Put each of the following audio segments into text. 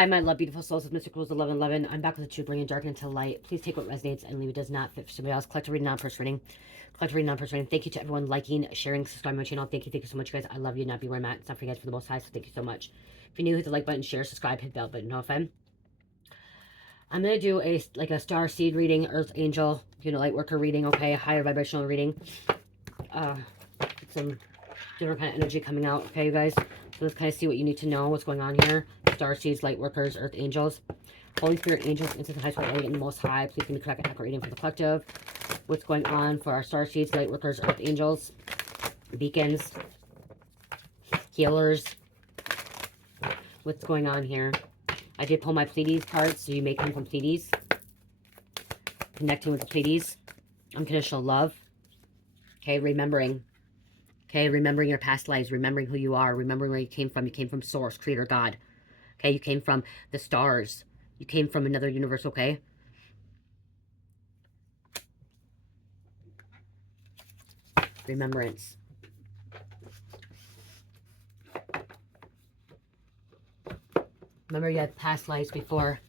Hi, my love, beautiful souls of Mystic Rules 1111. I'm back with the truth, bringing dark into light. Please take what resonates and leave it does not fit for somebody else. Collective reading, non-personal reading. Collective reading, non-personal reading. Thank you to everyone liking, sharing, subscribing to my channel. Thank you so much, guys. I love you, not be where I'm at. It's not for you guys, for the most high, so thank you so much. If you're new, hit the like button, share, subscribe, hit the bell button, notify. I'm going to do a star seed reading, earth angel, light worker reading, okay, higher vibrational reading. Some different kind of energy coming out, okay, you guys? So let's kind of see what you need to know, what's going on here. Starseeds, light workers, earth angels, Holy Spirit, angels, incense, and high spirit, light, and the Most High. Please give me correct and accurate reading for the collective. What's going on for our starseeds, light workers, earth angels, beacons, healers? What's going on here? I did pull my Pleiades cards, so you may come from Pleiades. Connecting with the Pleiades. Unconditional love. Okay, remembering. Okay, remembering your past lives, remembering who you are, remembering where you came from. You came from Source, Creator, God. Okay, you came from the stars. You came from another universe, okay? Remembrance. Remember you had past lives before.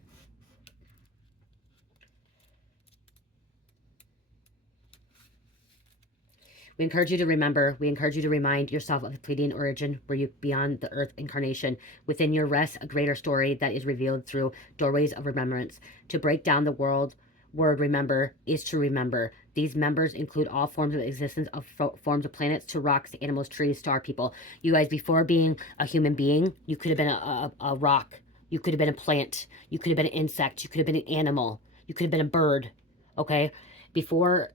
We encourage you to remember, we encourage you to remind yourself of the Pleiadian origin, where you beyond the earth incarnation. Within your rests a greater story that is revealed through doorways of remembrance. To break down the word remember is to remember. These members include all forms of existence, of forms of planets, to rocks, to animals, trees, star people. You guys, before being a human being, you could have been a rock. You could have been a plant. You could have been an insect. You could have been an animal. You could have been a bird. Okay? Before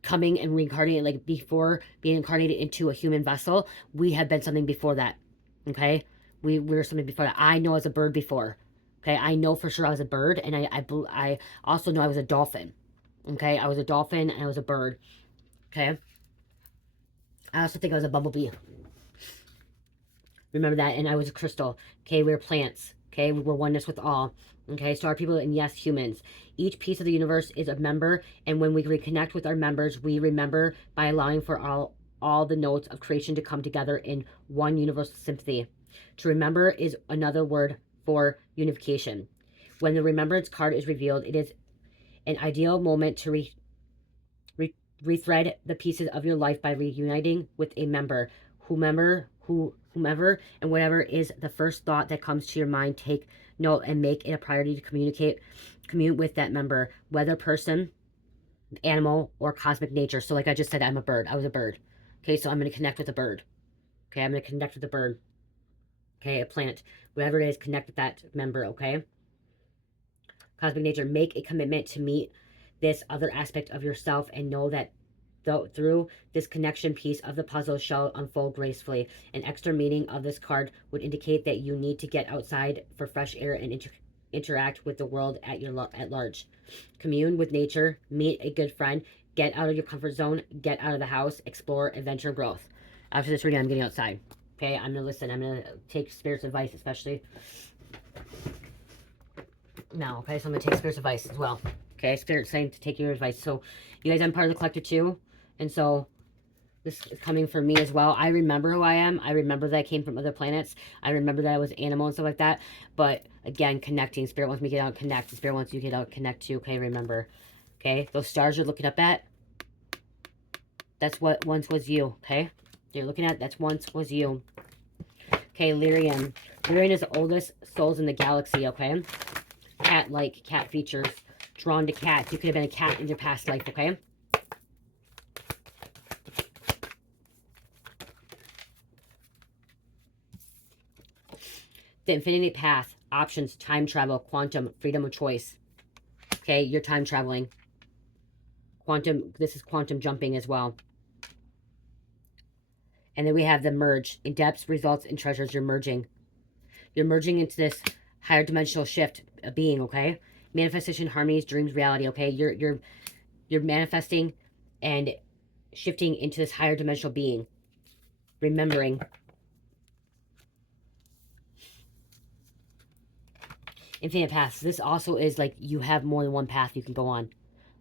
coming and reincarnating, like before being incarnated into a human vessel, we have been something before that. Okay? We were something before that. I know as a bird before. Okay? I know for sure I was a bird, and I also know I was a dolphin. Okay? I was a dolphin and I was a bird. Okay? I also think I was a bumblebee. Remember that. And I was a crystal. Okay? We were plants. Okay? We were oneness with all. Okay? Star people, and yes, humans. Each piece of the universe is a member, and when we reconnect with our members, we remember by allowing for all the notes of creation to come together in one universal symphony. To remember is another word for unification. When the remembrance card is revealed, it is an ideal moment to rethread the pieces of your life by reuniting with a member. Whomever and whatever is the first thought that comes to your mind, take note and make it a priority to commune with that member, whether person, animal, or cosmic nature. So like I just said, I'm a bird. I was a bird. Okay, so I'm going to connect with a bird. Okay, I'm going to connect with a bird. Okay, a plant. Whatever it is, connect with that member, okay? Cosmic nature, make a commitment to meet this other aspect of yourself and know that through this connection piece of the puzzle shall unfold gracefully. An extra meaning of this card would indicate that you need to get outside for fresh air and interact with the world at large. Commune with nature, meet a good friend, get out of your comfort zone, get out of the house, explore, adventure, growth. After this reading, I'm getting outside. Okay, I'm going to listen. I'm going to take Spirit's advice, especially now. Okay, so I'm going to take Spirit's advice as well. Okay, Spirit's saying to take your advice. So, you guys, I'm part of the collective too. And so, this is coming from me as well. I remember who I am. I remember that I came from other planets. I remember that I was an animal and stuff like that. But, again, connecting. Spirit wants me to get out and connect. Spirit wants you to get out and connect too. Okay, remember. Okay, those stars you're looking up at, that's what once was you. Okay, you're looking at, that's once was you. Okay, Lyrian. Lyrian is the oldest souls in the galaxy, okay? Cat-like, cat features. Drawn to cats. You could have been a cat in your past life, okay? The infinity path. Options. Time travel. Quantum. Freedom of choice. Okay, you're time traveling. Quantum. This is quantum jumping as well. And then we have the merge. In depths, results, and treasures. You're merging. You're merging into this higher dimensional shift of being, okay? Manifestation, harmonies, dreams, reality, okay? You're manifesting and shifting into this higher dimensional being. Remembering. Infinite paths. This also is like you have more than one path you can go on,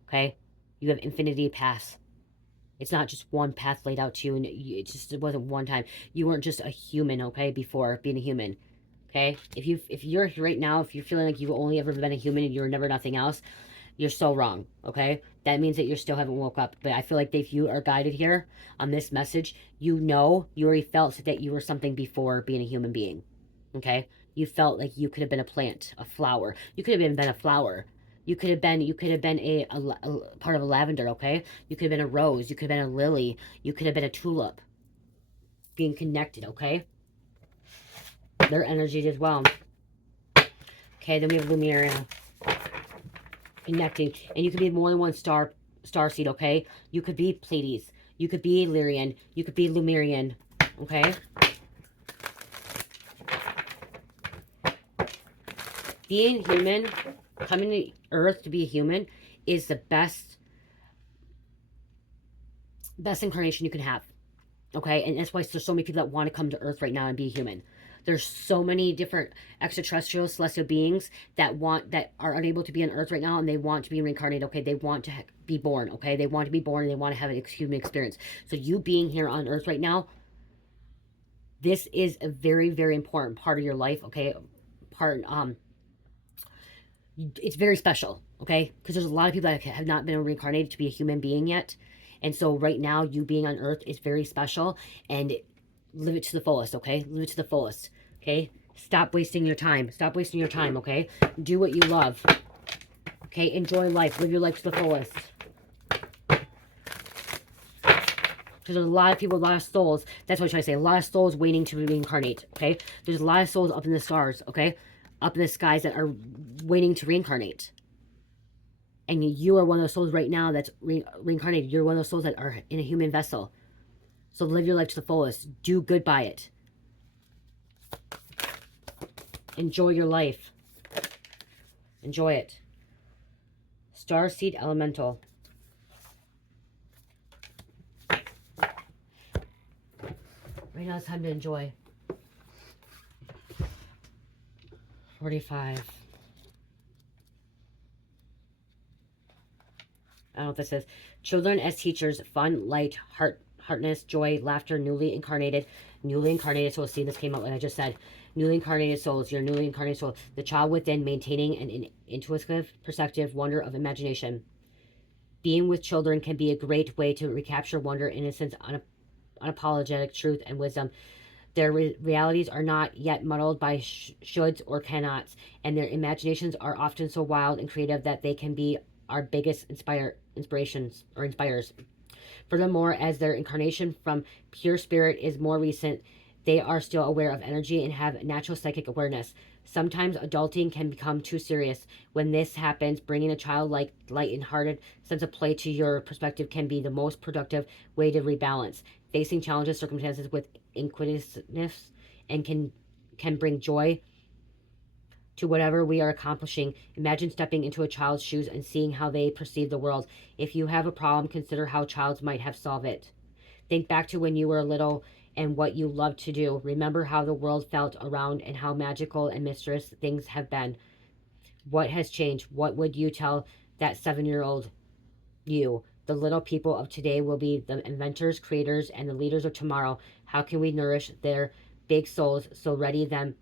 okay? You have infinity paths. It's not just one path laid out to you, and it wasn't one time. You weren't just a human, okay, before being a human. Okay? If you're right now, if you're feeling like you've only ever been a human and you were never nothing else, you're so wrong. Okay? That means that you still haven't woke up. But I feel like if you are guided here on this message, you already felt that you were something before being a human being. Okay? You felt like you could have been a plant, a flower. You could have been a flower. You could have been a part of a lavender, okay? You could have been a rose. You could have been a lily. You could have been a tulip. Being connected, okay? Their energies as well. Okay, then we have Lumiere connecting. And you could be more than one starseed, okay? You could be Pleiades. You could be Lyrian. You could be Lumerian, okay? Being human, coming to Earth to be a human, is the best incarnation you can have. Okay, and that's why there's so many people that want to come to Earth right now and be a human. There's so many different extraterrestrial celestial beings that are unable to be on Earth right now, and they want to be reincarnated. Okay, they want to be born. Okay, they want to be born and they want to have an human experience. So you being here on Earth right now, this is a very, very important part of your life. Okay, it's very special. Okay, because there's a lot of people that have not been reincarnated to be a human being yet. And so right now, you being on Earth is very special, and live it to the fullest, okay? Live it to the fullest, okay? Stop wasting your time. Stop wasting your time, okay? Do what you love, okay? Enjoy life. Live your life to the fullest. Because there's a lot of people, a lot of souls. That's what I'm trying to say. A lot of souls waiting to reincarnate, okay? There's a lot of souls up in the stars, okay? Up in the skies that are waiting to reincarnate. And you are one of those souls right now that's reincarnated. You're one of those souls that are in a human vessel. So live your life to the fullest. Do good by it. Enjoy your life. Enjoy it. Starseed Elemental. Right now it's time to enjoy. 45. I don't know what this is. Children as teachers. Fun, light, heartness, joy, laughter, newly incarnated. Newly incarnated souls. See, this came out like I just said. Newly incarnated souls. Your newly incarnated soul. The child within, maintaining an intuitive perceptive wonder of imagination. Being with children can be a great way to recapture wonder, innocence, unapologetic truth, and wisdom. Their realities are not yet muddled by shoulds or cannots, and their imaginations are often so wild and creative that they can be our biggest inspirations or inspires. Furthermore, as their incarnation from pure spirit is more recent, they are still aware of energy and have natural psychic awareness. Sometimes adulting can become too serious. When this happens, bringing a childlike, light-hearted sense of play to your perspective can be the most productive way to rebalance. Facing challenges, circumstances with inquisitiveness and can bring joy to whatever we are accomplishing. Imagine stepping into a child's shoes and seeing how they perceive the world. If you have a problem, consider how childs might have solved it. Think back to when you were little and what you loved to do. Remember how the world felt around and how magical and mysterious things have been. What has changed? What would you tell that 7-year-old you? The little people of today will be the inventors, creators, and the leaders of tomorrow. How can we nourish their big souls so ready them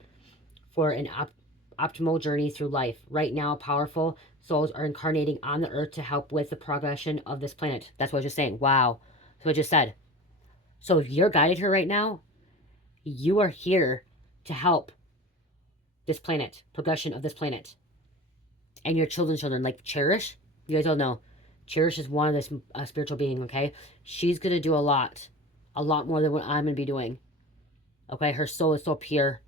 for an optimal journey through life? Right now, powerful souls are incarnating on the earth to help with the progression of this planet. That's what I was just saying. Wow. That's what I just said. So if you're guided here right now, you are here to help this planet, progression of this planet. And your children's children, like Cherish, you guys all know, Cherish is one of this spiritual being, okay? She's going to do a lot more than what I'm going to be doing. Okay, her soul is so pure.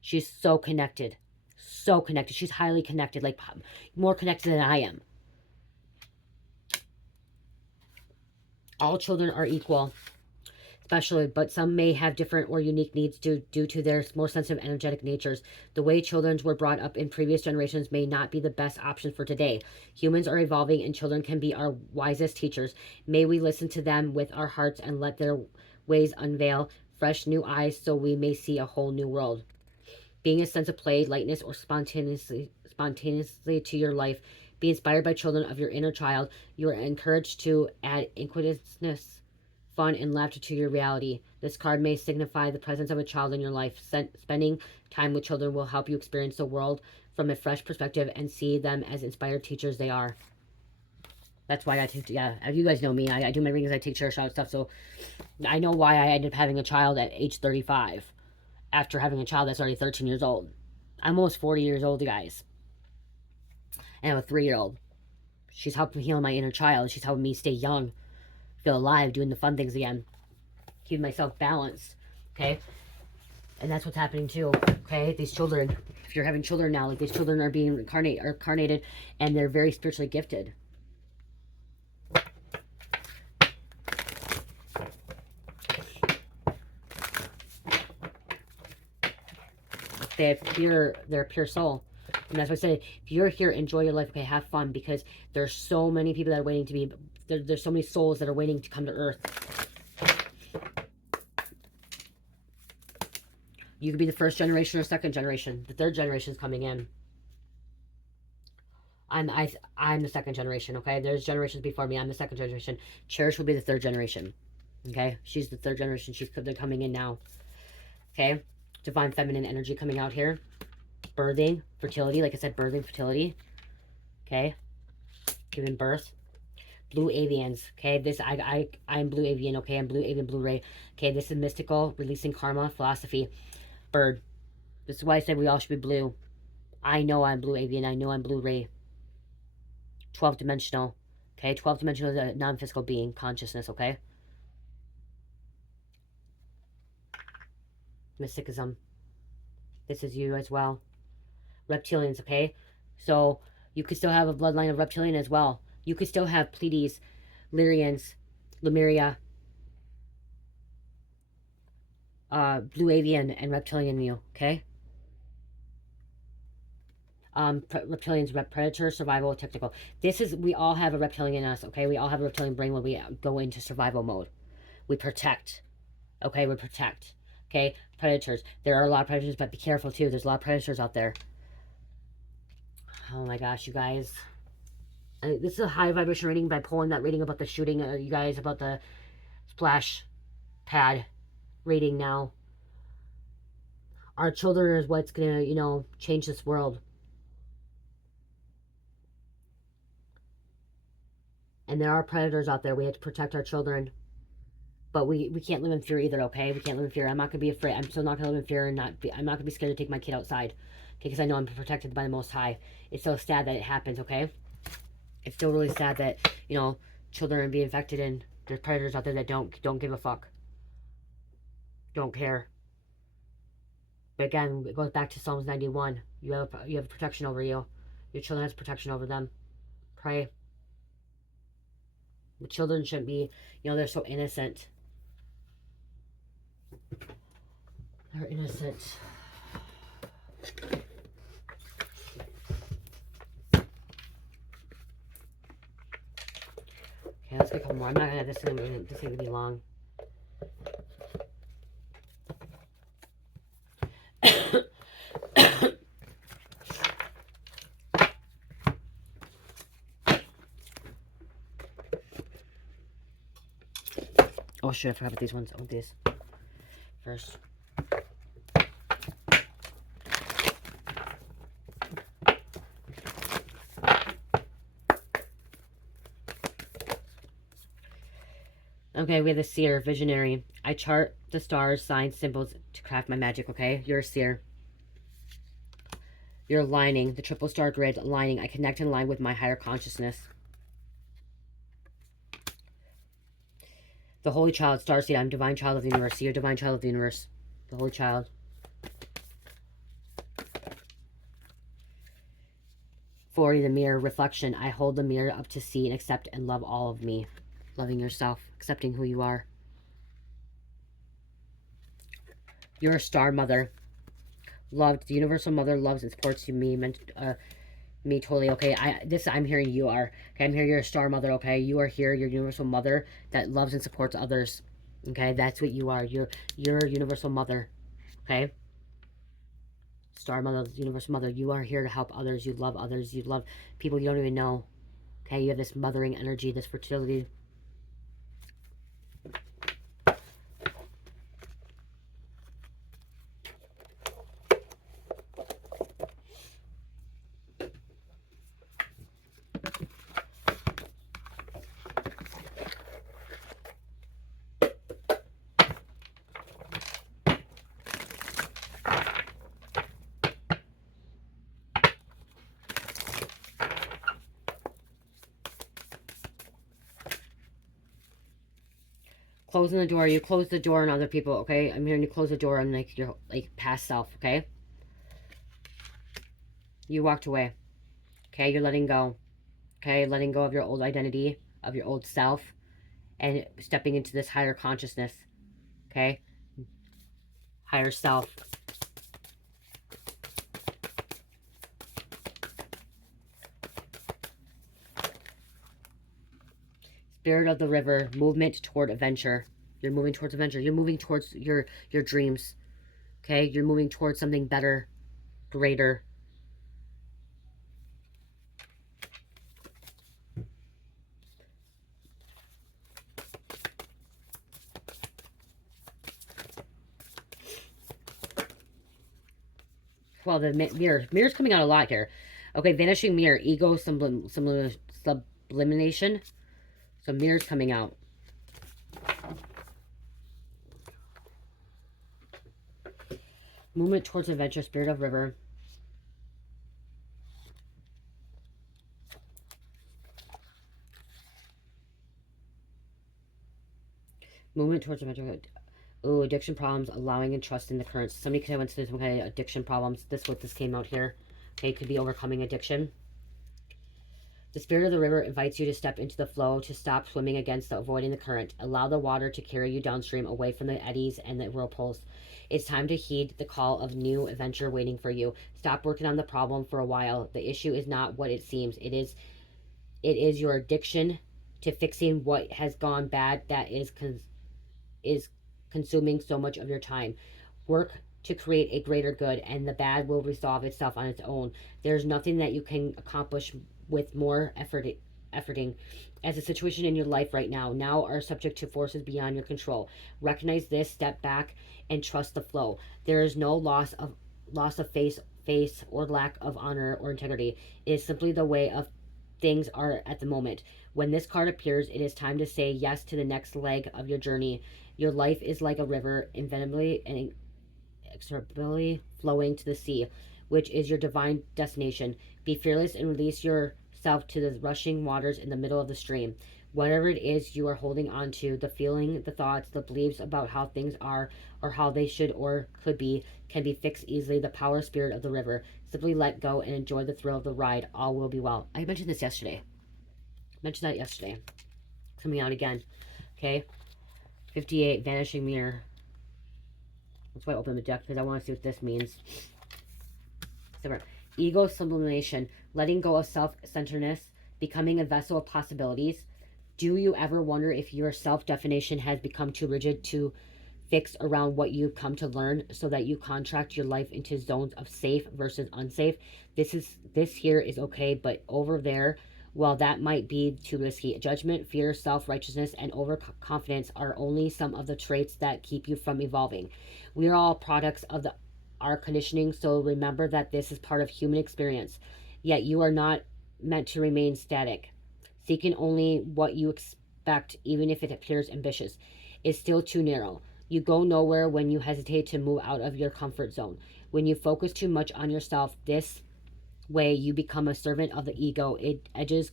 She's so connected. So connected. She's highly connected, like more connected than I am. All children are equal, especially, but some may have different or unique needs due to their more sensitive energetic natures. The way children were brought up in previous generations may not be the best option for today. Humans are evolving and children can be our wisest teachers. May we listen to them with our hearts and let their ways unveil fresh new eyes so we may see a whole new world. Being a sense of play, lightness, or spontaneously to your life. Be inspired by children of your inner child. You are encouraged to add inquisitiveness, fun, and laughter to your reality. This card may signify the presence of a child in your life. Spending time with children will help you experience the world from a fresh perspective and see them as inspired teachers they are. That's why I take, yeah, you guys know me. I do my readings, I take chair shot stuff, so I know why I ended up having a child at age 35 after having a child that's already 13 years old. I'm almost 40 years old, guys. And I have a 3-year-old. She's helping heal my inner child. She's helping me stay young, feel alive, doing the fun things again, keeping myself balanced, okay? And that's what's happening too, okay? These children, if you're having children now, like these children are being incarnated, and they're very spiritually gifted. They're pure soul. And that's what I say, if you're here, enjoy your life, okay, have fun, because there's so many people that are waiting to be, there's so many souls that are waiting to come to earth. You could be the first generation or second generation. The third generation is coming in. I'm the second generation, okay? There's generations before me. I'm the second generation. Cherish will be the third generation, okay? She's the third generation. They're coming in now, okay? Divine feminine energy coming out here. Birthing, fertility, like I said, birthing, fertility, okay? Giving birth. Blue avians, okay? I'm blue avian, okay? I'm blue avian, blue ray, okay? This is mystical, releasing karma, philosophy. Bird. This is why I said we all should be blue. I know I'm blue avian. I know I'm blue ray. 12 dimensional, okay? 12 dimensional is a non-physical being, consciousness, okay? Mysticism. This is you as well. Reptilians, okay? So you could still have a bloodline of reptilian as well. You could still have Pleiades, Lyrians, Lemuria, blue avian, and reptilian you, okay? Reptilians, predator, survival, technical. We all have a reptilian in us, okay? We all have a reptilian brain when we go into survival mode. We protect, okay? We protect, okay? Predators. There are a lot of predators, but be careful too. There's a lot of predators out there. Oh my gosh, you guys. This is a high vibration reading by pulling that reading about the shooting, you guys, about the splash pad reading now. Our children is what's going to, change this world. And there are predators out there. We have to protect our children. But we can't live in fear either, okay? We can't live in fear. I'm not going to be afraid. I'm still not going to live in fear, and I'm not going to be scared to take my kid outside. Okay, because I know I'm protected by the Most High. It's so sad that it happens, okay? It's still really sad that, children are being infected, and there's predators out there that don't give a fuck. Don't care. But again, it goes back to Psalms 91. You have protection over you. Your children has protection over them. Pray. The children shouldn't be, they're so innocent. They're innocent. Okay, let's get a couple more. I'm not gonna have this thing to be long. Oh shit, I forgot about these ones. I want these first. Okay, we have the seer, visionary. I chart the stars, signs, symbols to craft my magic, okay? You're a seer. You're aligning, the triple star grid, aligning. I connect and align with my higher consciousness. The Holy Child, Starseed, I'm divine child of the universe. You're divine child of the universe. The Holy Child. 40, the mirror, reflection. I hold the mirror up to see and accept and love all of me. Loving yourself, accepting who you are. You're a star mother. Loved, the universal mother loves and supports you, me totally, okay? I'm hearing you are. Okay, I'm hearing you're a star mother, okay? You are here, you're a universal mother that loves and supports others. Okay, that's what you are. You're a universal mother. Okay? Star mother, universal mother. You are here to help others. You love others. You love people you don't even know. Okay, you have this mothering energy, this fertility. Closing the door. You close the door on other people, okay? I'm hearing you close the door on, like, your, like, past self, okay? You walked away, okay? You're letting go, okay? Letting go of your old identity, of your old self, and stepping into this higher consciousness, okay? Higher self. Spirit of the river, movement toward adventure. You're moving towards adventure. You're moving towards your dreams, okay? You're moving towards something better, greater. Well, the mirror's coming out a lot here. Okay, vanishing mirror, ego sublimination. So mirror's coming out. Movement towards adventure, spirit of river. Movement towards adventure. Ooh, addiction problems, allowing and trusting the currents. Somebody could have went through some kind of addiction problems. This came out here. Okay, could be overcoming addiction. The spirit of the river invites you to step into the flow, to stop swimming against avoiding the current. Allow the water to carry you downstream, away from the eddies and the whirlpools. It's time to heed the call of new adventure waiting for you. Stop working on the problem for a while. The issue is not what it seems. It is your addiction to fixing what has gone bad that is consuming so much of your time. Work to create a greater good, and the bad will resolve itself on its own. There's nothing that you can accomplish with more efforting. As a situation in your life right now are subject to forces beyond your control. Recognize this, step back, and trust the flow. There is no loss of face or lack of honor or integrity. It is simply the way of things are at the moment. When this card appears, it is time to say yes to the next leg of your journey. Your life is like a river, inevitably and inexorably flowing to the sea, which is your divine destination. Be fearless and release yourself to the rushing waters in the middle of the stream. Whatever it is you are holding on to, the feeling, the thoughts, the beliefs about how things are or how they should or could be, can be fixed easily. The power spirit of the river. Simply let go and enjoy the thrill of the ride. All will be well. I mentioned this yesterday. Mentioned that yesterday. Coming out again. Okay. 58, Vanishing Mirror. That's why I opened the deck, because I want to see what this means. Ego sublimation, letting go of self-centeredness, becoming a vessel of possibilities. Do you ever wonder if your self-definition has become too rigid to fix around what you've come to learn, so that you contract your life into zones of safe versus unsafe? This here is okay, but over there, well, that might be too risky. Judgment, fear, self-righteousness, and overconfidence are only some of the traits that keep you from evolving. We are all products of our conditioning, so remember that this is part of human experience. Yet you are not meant to remain static. Seeking only what you expect, even if it appears ambitious, is still too narrow. You go nowhere when you hesitate to move out of your comfort zone. When you focus too much on yourself, this way you become a servant of the ego. It edges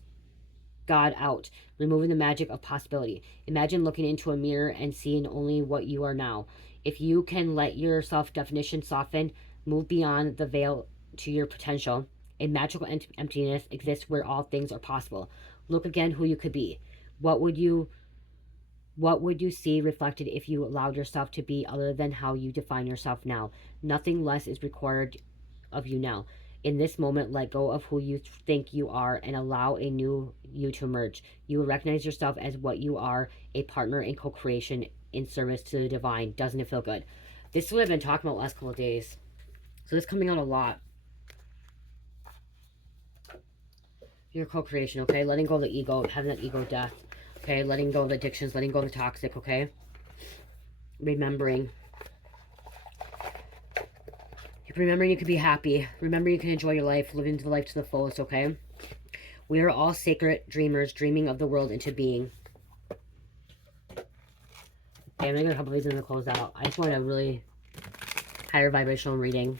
God out, removing the magic of possibility. Imagine looking into a mirror and seeing only what you are now. If you can let your self-definition soften, move beyond the veil to your potential, a magical emptiness exists where all things are possible. Look again who you could be. What would you see reflected if you allowed yourself to be other than how you define yourself now? Nothing less is required of you now. In this moment, let go of who you think you are and allow a new you to emerge. You will recognize yourself as what you are, a partner in co-creation in service to the divine. Doesn't it feel good? This is what I've been talking about the last couple of days. So this is coming out a lot. Your co-creation, okay? Letting go of the ego, having that ego death. Okay, letting go of addictions, letting go of the toxic, okay? Remembering you can be happy. Remember you can enjoy your life, living the life to the fullest, okay? We are all sacred dreamers, dreaming of the world into being. Okay, I'm going to get a couple of these and then close out. I just want a really higher vibrational reading.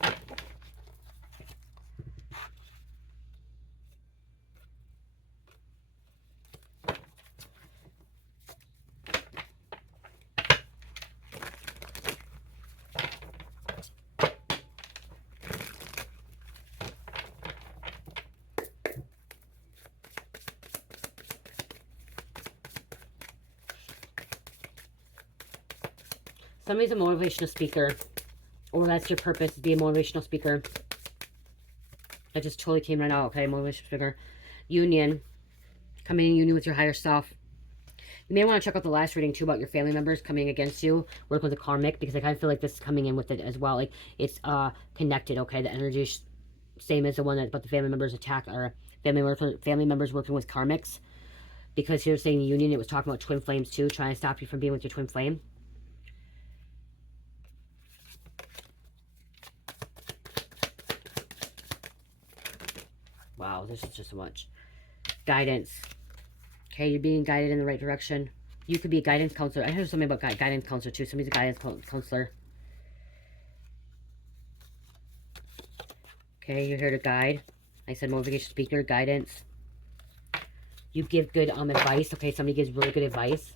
Somebody's a motivational speaker, or that's your purpose, to be a motivational speaker. That just totally came right out, okay? Motivational speaker. Union. Coming in union with your higher self. You may want to check out the last reading, too, about your family members coming against you. Work with the karmic, because I kind of feel like this is coming in with it as well. Like, it's connected, okay? The energy is same as the one that, but the family members attack, or family members working with karmics. Because here's saying union, it was talking about twin flames, too, trying to stop you from being with your twin flame. Wow, this is just so much. Guidance. Okay, you're being guided in the right direction. You could be a guidance counselor. I heard something about guidance counselor too. Somebody's a guidance counselor. Okay, you're here to guide. I said motivation speaker, guidance. You give good advice. Okay, somebody gives really good advice.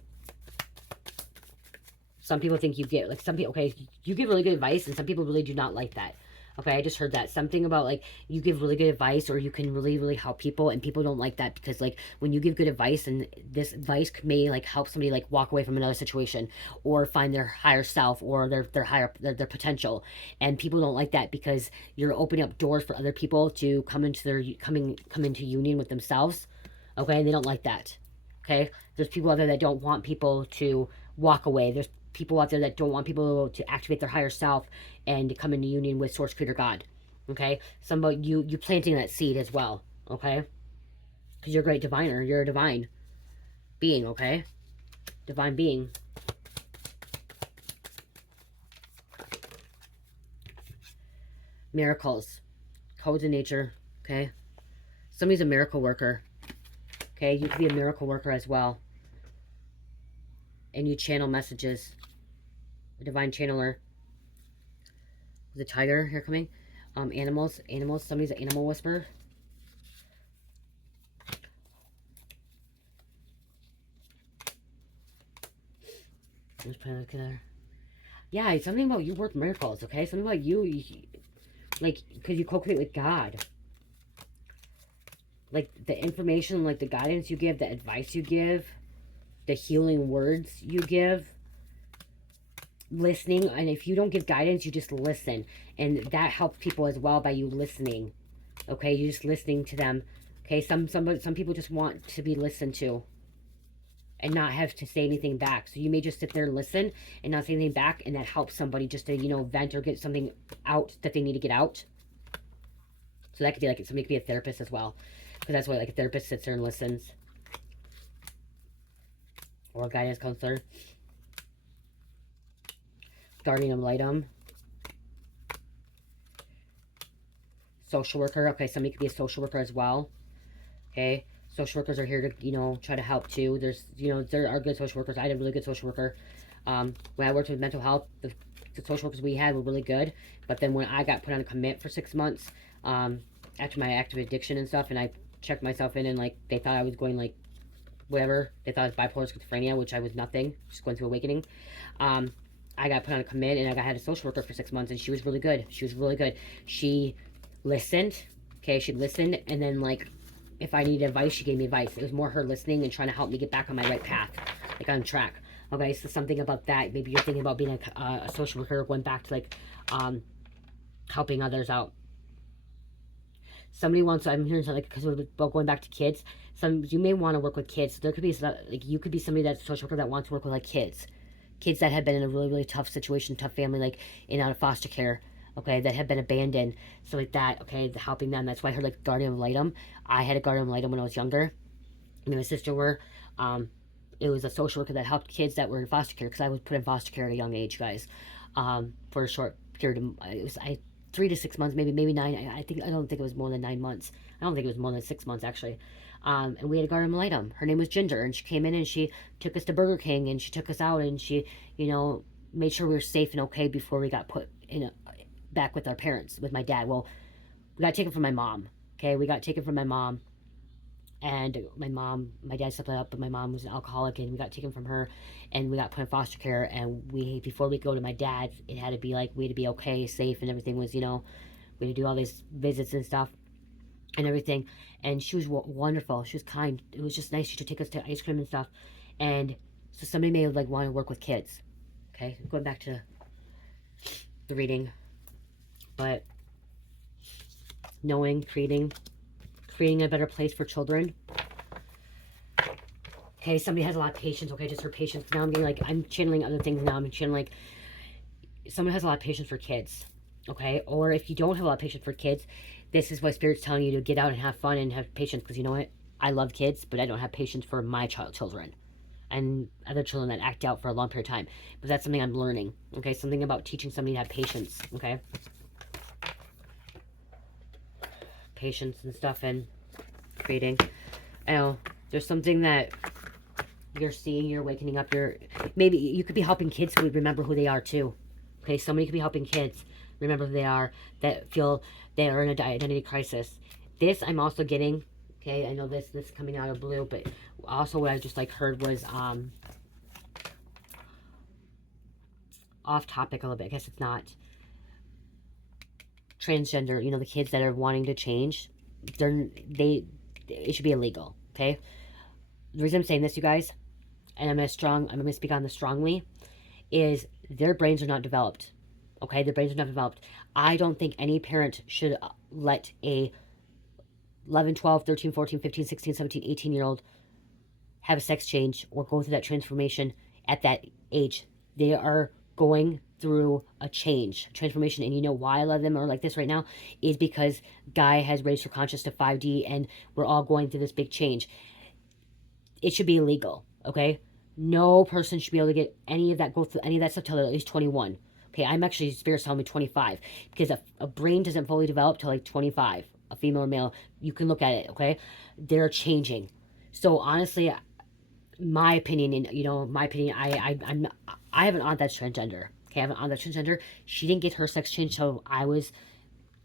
Some people think you get, like, some people, okay, you give really good advice, and some people really do not like that. Okay, I just heard that. Something about, like, you give really good advice, or you can really, really help people, and people don't like that, because, like, when you give good advice, and this advice may, like, help somebody, like, walk away from another situation, or find their higher self, or their potential, and people don't like that, because you're opening up doors for other people to come into come into union with themselves. Okay, and they don't like that. Okay, there's people out there that don't want people to walk away. There's people out there that don't want people to activate their higher self and come into union with Source Creator God. Okay, some about you planting that seed as well. Okay, because you're a great diviner. You're a divine being. Okay, divine being. Miracles, codes in nature. Okay, somebody's a miracle worker. Okay, you could be a miracle worker as well, and you channel messages. A divine channeler. The tiger here coming. Animals. Somebody's an animal whisperer. Let's put it together. Yeah, it's something about you work miracles, okay? Something about you like, because you co-create with God. Like, the information, like, the guidance you give, the advice you give, the healing words you give. Listening, and if you don't give guidance, you just listen. And that helps people as well by you listening. Okay, you're just listening to them. Okay, some people just want to be listened to and not have to say anything back. So you may just sit there and listen and not say anything back, and that helps somebody just to, you know, vent or get something out that they need to get out. So that could be like, somebody could be a therapist as well, because that's why, like, a therapist sits there and listens, or a guidance counselor. Guardian of Lightum. Social worker. Okay, somebody could be a social worker as well. Okay, social workers are here to, you know, try to help too. There's, you know, there are good social workers. I had a really good social worker. When I worked with mental health, the social workers we had were really good. But then when I got put on a commit for 6 months, after my active addiction and stuff, and I checked myself in, and, like, they thought I was going, like, whatever. They thought I was bipolar schizophrenia, which I was nothing. Just going through awakening. I got put on a commit, and I had a social worker for 6 months, and she was really good. She was really good. She listened. Okay, she listened, and then, like, if I needed advice, she gave me advice. It was more her listening and trying to help me get back on my right path, like, on track. Okay, so something about that. Maybe you're thinking about being a social worker, going back to, like, helping others out. Somebody wants, I'm hearing something, because we're about going back to kids. You may want to work with kids. So there could be, like, you could be somebody that's a social worker that wants to work with, like, kids that have been in a really, really tough situation, tough family, like, in out of foster care, okay, that have been abandoned, so like that, okay, helping them. That's why I heard, like, Guardian of Lightum. I had a Guardian of Lightum when I was younger. Me and my sister were. It was a social worker that helped kids that were in foster care, because I was put in foster care at a young age, guys, for a short period of, it was 3 to 6 months, maybe 9. I don't think it was more than 9 months. I don't think it was more than 6 months, actually. And we had a Guardian ad litem. Her name was Ginger, and she came in and she took us to Burger King, and she took us out, and she, you know, made sure we were safe and okay before we got put in back with our parents, with my dad. Well, we got taken from my mom. Okay, we got taken from my mom, and my dad stepped up, but my mom was an alcoholic, and we got taken from her, and we got put in foster care. And before we go to my dad, it had to be like, we had to be okay, safe, and everything was, you know, we had to do all these visits and stuff and everything. And she was wonderful. She was kind. It was just nice. She would take us to ice cream and stuff. And so somebody may, like, want to work with kids. Okay, going back to the reading. But knowing, creating a better place for children. Okay, somebody has a lot of patience. Okay, just for patience. Now I'm getting like, I'm channeling other things now. I'm channeling like, someone has a lot of patience for kids. Okay, or if you don't have a lot of patience for kids, this is what Spirit's telling you to get out and have fun and have patience. Because you know what? I love kids, but I don't have patience for my children. And other children that act out for a long period of time. But that's something I'm learning. Okay, something about teaching somebody to have patience. Okay. Patience and stuff and creating. I know there's something that you're seeing, you're wakening up, maybe you could be helping kids who remember who they are too. Okay, somebody could be helping kids remember who they are, that feel they are in an identity crisis. This I'm also getting, okay, I know this is coming out of blue, but also what I just like heard was off topic a little bit. I guess it's not. Transgender, you know, the kids that are wanting to change, it should be illegal. Okay, the reason I'm saying this, you guys, and I'm gonna speak on this strongly, is their brains are not developed. Okay, their brains are not developed. I don't think any parent should let a 11, 12, 13, 14, 15, 16, 17, 18-year-old have a sex change or go through that transformation at that age. They are going through a transformation. And you know why a lot of them are like this right now is because Guy has raised her conscious to 5D and we're all going through this big change. It should be illegal, okay? No person should be able to get any of that, go through any of that stuff till they're at least 21. Okay, I'm actually, Spirit's telling me 25. Because a brain doesn't fully develop till like 25. A female or male, you can look at it, okay? They're changing. So honestly, my opinion, and you know, my opinion, I have an aunt that's transgender. Okay, I have an aunt that's transgender. She didn't get her sex change till I was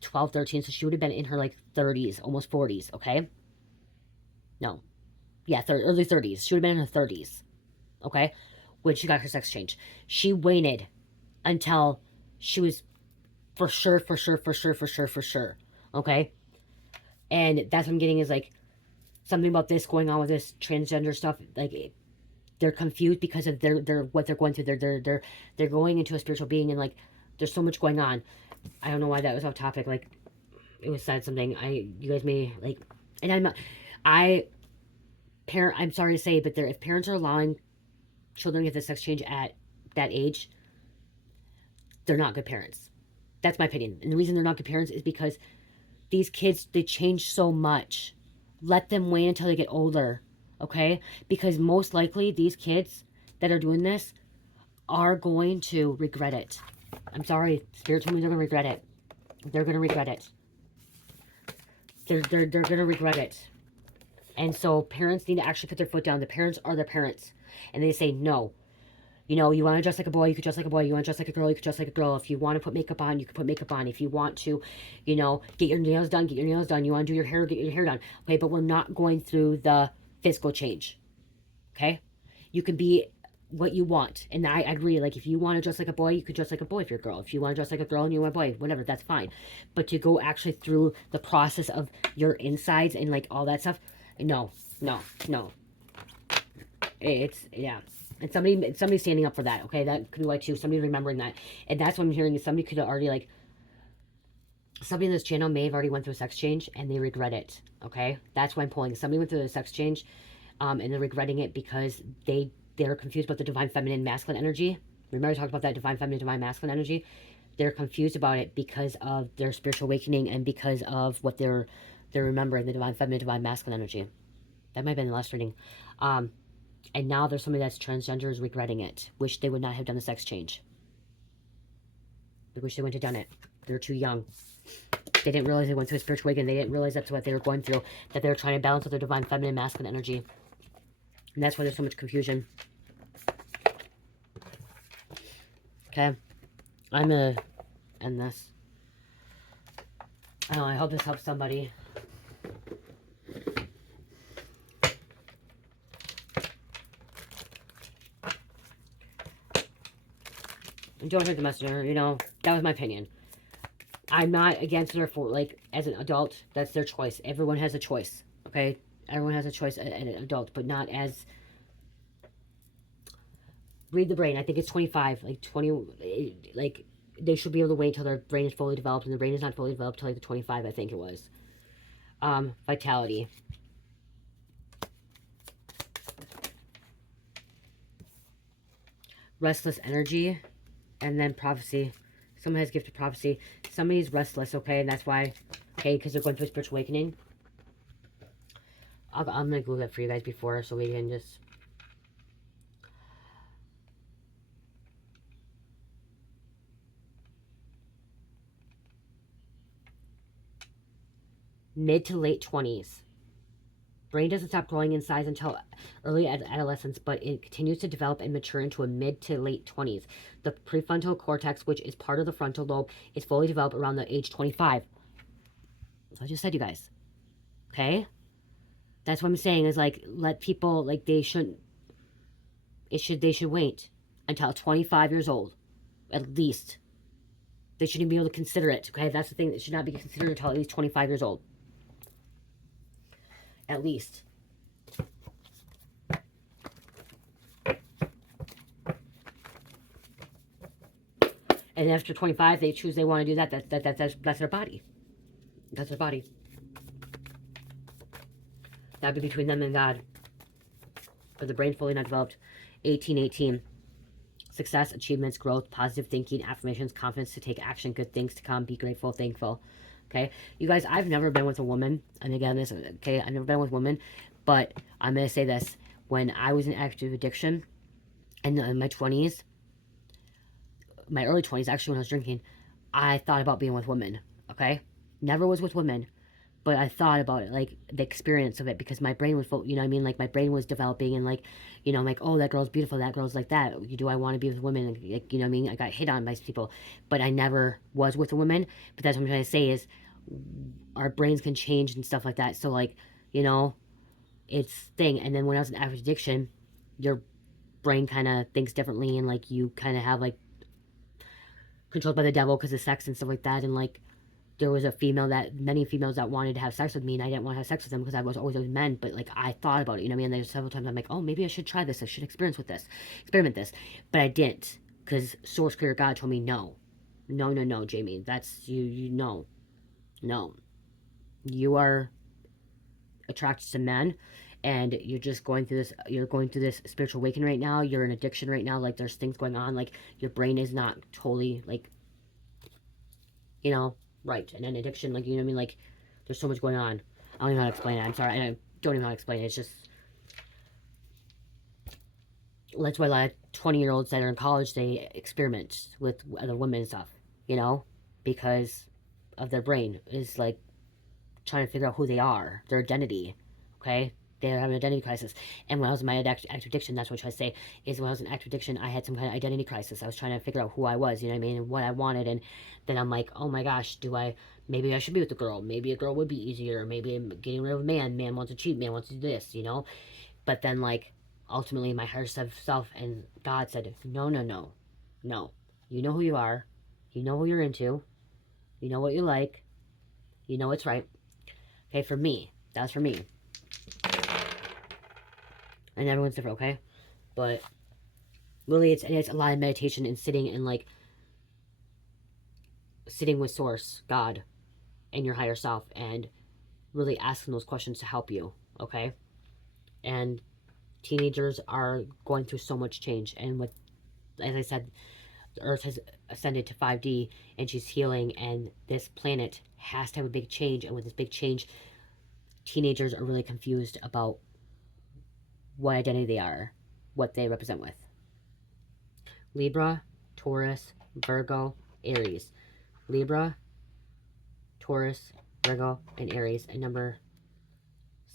12, 13, so she would have been in her like 30s, almost 40s, okay? No. Yeah, early 30s. She would have been in her 30s, okay? When she got her sex change. She waited until she was for sure, okay? And that's what I'm getting is like, something about this going on with this transgender stuff, like, they're confused because of their what they're going through. They're going into a spiritual being and like there's so much going on. I don't know why that was off topic. Like it was said something. You guys may like, and I'm sorry to say, but if parents are allowing children to get the sex change at that age, they're not good parents. That's my opinion. And the reason they're not good parents is because these kids, they change so much. Let them wait until they get older. Okay? Because most likely these kids that are doing this are going to regret it. I'm sorry. Spirit told me they're going to regret it. They're going to regret it. They're going to regret it. And so parents need to actually put their foot down. The parents are the parents. And they say, no. You know, you want to dress like a boy, you could dress like a boy. You want to dress like a girl, you could dress like a girl. If you want to put makeup on, you can put makeup on. If you want to, you know, get your nails done, get your nails done. You want to do your hair, get your hair done. Okay, but we're not going through the physical change. Okay? You can be what you want. And I agree. Like, if you want to dress like a boy, you could dress like a boy if you're a girl. If you want to dress like a girl and you want a boy, whatever, that's fine. But to go actually through the process of your insides and, like, all that stuff, no. It's, yeah. And somebody's standing up for that, okay? That could be why, too. Somebody remembering that. And that's what I'm hearing is somebody could have already, like, somebody in this channel may have already went through a sex change and they regret it, okay? That's why I'm pulling. Somebody went through a sex change and they're regretting it because they're confused about the divine feminine masculine energy. Remember I talked about that divine feminine, divine masculine energy? They're confused about it because of their spiritual awakening and because of what they're remembering, the divine feminine, divine masculine energy. That might have been the last reading. And now there's somebody that's transgender is regretting it. Wish they would not have done the sex change. They wish they wouldn't have done it. They're too young. They didn't realize they went through a spiritual awakening. They didn't realize that's what they were going through. That they were trying to balance with their divine feminine masculine energy. And that's why there's so much confusion. Okay. I'm going to end this. I don't know. I hope this helps somebody. Don't hurt the messenger, you know, that was my opinion. I'm not against it or for, like, as an adult, that's their choice. Everyone has a choice, okay? Everyone has a choice as an adult, but not read the brain. I think it's 25, like 20, like they should be able to wait until their brain is fully developed, and the brain is not fully developed till like the 25, I think it was. Vitality. Restless energy, and then prophecy. Someone has gift of prophecy. Somebody's restless, okay, and that's why, okay, because they're going through a spiritual awakening. I'm going to Google that for you guys before, so we can just... Mid to late 20s. Brain doesn't stop growing in size until early adolescence, but it continues to develop and mature into a mid to late 20s. The prefrontal cortex, which is part of the frontal lobe, is fully developed around the age 25. I just said, you guys. Okay? That's what I'm saying, is like, let people, like, they should wait until 25 years old, at least. They shouldn't be able to consider it, okay? That's the thing, it should not be considered until at least 25 years old. At least. And after 25, they choose they want to do that. That's their body. That's their body. That'd be between them and God. But the brain fully not developed. 1818. Success, achievements, growth, positive thinking, affirmations, confidence to take action, good things to come, be grateful, thankful. Okay? You guys, I've never been with a woman. And again, this, okay, I've never been with a woman. But I'm going to say this. When I was in active addiction, and in my 20s, my early 20s, actually, when I was drinking, I thought about being with women, okay? Never was with women, but I thought about it, like, the experience of it, because my brain was full, you know what I mean? Like, my brain was developing, and, like, you know, I'm like, oh, that girl's beautiful, that girl's like that. Do I want to be with women? Like, you know what I mean? I got hit on by people, but I never was with a woman. But that's what I'm trying to say is, our brains can change and stuff like that. So, like, you know, it's thing. And then when I was in active addiction, your brain kind of thinks differently, and, like, you kind of have, like, controlled by the devil because of sex and stuff like that. And, like, there was many females that wanted to have sex with me, and I didn't want to have sex with them because I was always with men. But, like, I thought about it, you know what I mean? And there's several times I'm like, oh, maybe I should try this. I should experiment this. But I didn't, because Source Creator God told me no. No, Jamie. That's, you know. No. You are attracted to men, and you're just going through this spiritual awakening right now. You're in addiction right now. Like, there's things going on. Like, your brain is not totally, like, you know, right. And then addiction, like, you know what I mean? Like, there's so much going on. I don't even know how to explain it. I'm sorry. I don't even know how to explain it. It's just, that's why a lot of 20-year-olds that are in college, they experiment with other women and stuff, you know? Because of their brain is, like, trying to figure out who they are, their identity, okay? They're having an identity crisis. And when I was in my active addiction, that's what I try to say, is when I was in active addiction, I had some kind of identity crisis. I was trying to figure out who I was, you know what I mean, and what I wanted. And then I'm like, oh my gosh, maybe I should be with a girl. Maybe a girl would be easier. Maybe I'm getting rid of a man. Man wants to cheat. Man wants to do this, you know? But then, like, ultimately, my higher self and God said, no. You know who you are. You know who you're into. You know what you like. You know what's right. Okay, for me. That's for me. And everyone's different, okay? But really, it's a lot of meditation and sitting and, like, sitting with Source, God, and your higher self, and really asking those questions to help you, okay? And teenagers are going through so much change, and with, as I said, the Earth has ascended to 5D, and she's healing, and this planet has to have a big change, and with this big change, teenagers are really confused about what identity they are, what they represent with. Libra, Taurus, Virgo, Aries. Libra, Taurus, Virgo, and Aries. And number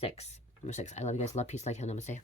6. Number 6. I love you guys. Love, peace, light, heal, namaste.